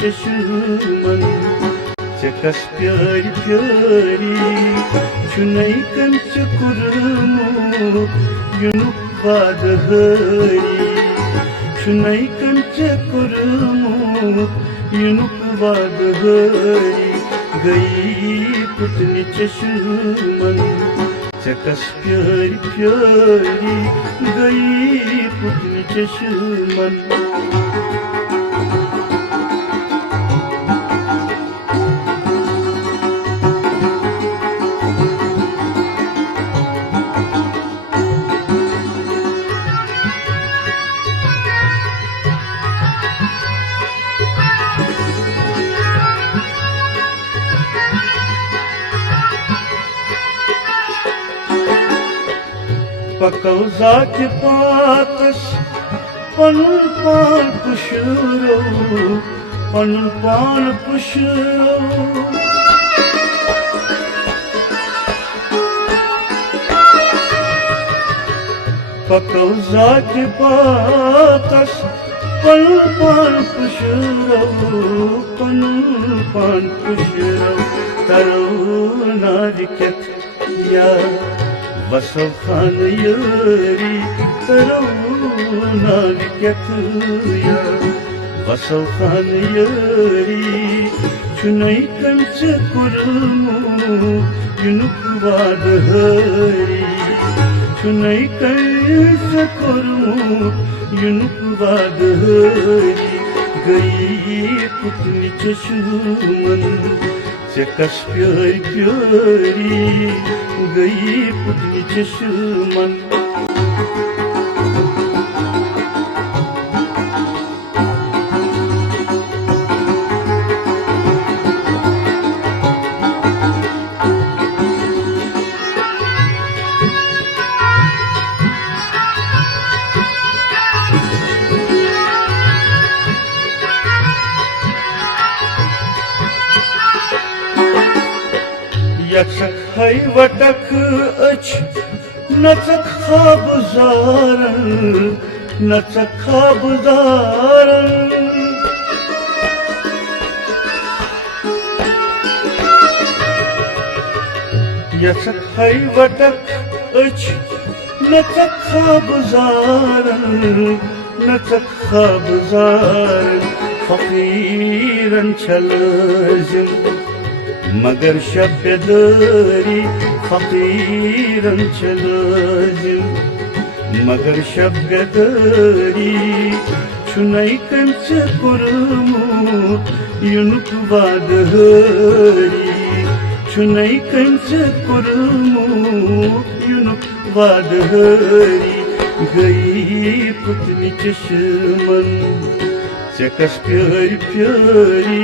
चश्मन चकस प्यारी प्यारी चुनई कंच कुरमो युनुक बाद हरी चुनई कंच कुरमो युनुक बाद हरी गई पुतनी चश्मन चकस प्यारी प्यारी गई पुतनी चश्मन पकौजा के पातस पनुन पान पुशरो पनुन पान पुशरो पकौजा के पातस पनुन पान पुशरो पनुन पान पुशरो तरो नारिकत या वसव खान यारी तरो नाविकत या वसव खान यारी चुनई कंच कुरमो युनुक बाद हरी चुनई कंच कुरमो युनुक बाद हरी गई पुतनी चश्मन चकस प्यारी प्यारी गई पुतनी चश्मन यक्षक है वटक अच नचक खाब जारन नचक खाब जारन यक्षक है वटक अच नचक खाब जारन नचक खाब जारन फकीरन छलजिम मगर शब्दरी फकीरन चलाजिम मगर शब्दरी चुनई कंच कुरमो युनुक बाद हरी चुनई कंच कुरमो युनुक बाद हरी गई पुतनी चश्मन चकस प्यारी प्यारी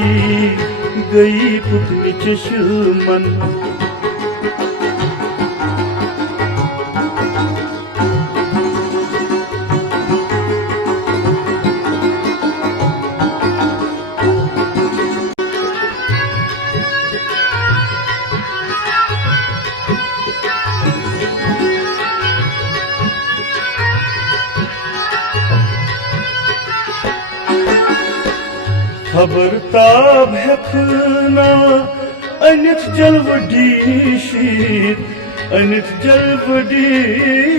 गई पुतनी चश्मन खबरताब हेखना अनित जलवडीशीत अनित जलवडीशीत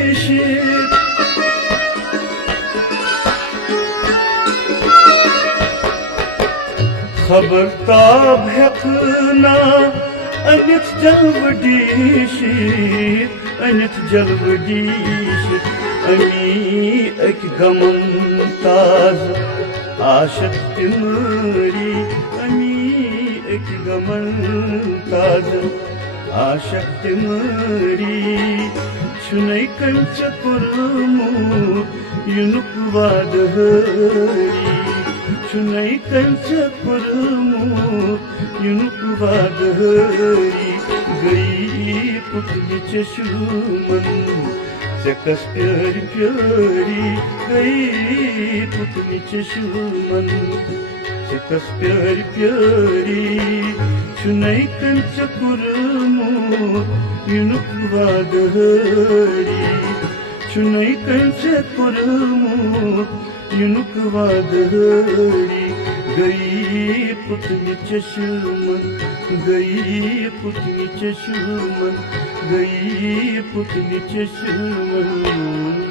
खबरताब हेखना अनित जलवडीशीत अनित जलवडीशीत अमी एक गमन ताज आशक तिमरी अमी एक गमन ताज आशक तिमरी चुनई कंच कुरमो युनुक बाद हरी चुनई कंच कुरमो युनुक बाद हरी गई पुतनी चश्मन चकस प्यारी प्यारी गई पुतनी चश्मन चकस प्यारी प्यारी चुनई कंच कुरमो युनुक बाद हरी चुनई कंच कुरमो युनुक बाद हरी गई पुतनी चश्मन, गई पुतनी चश्मन, गई पुतनी चश्मन।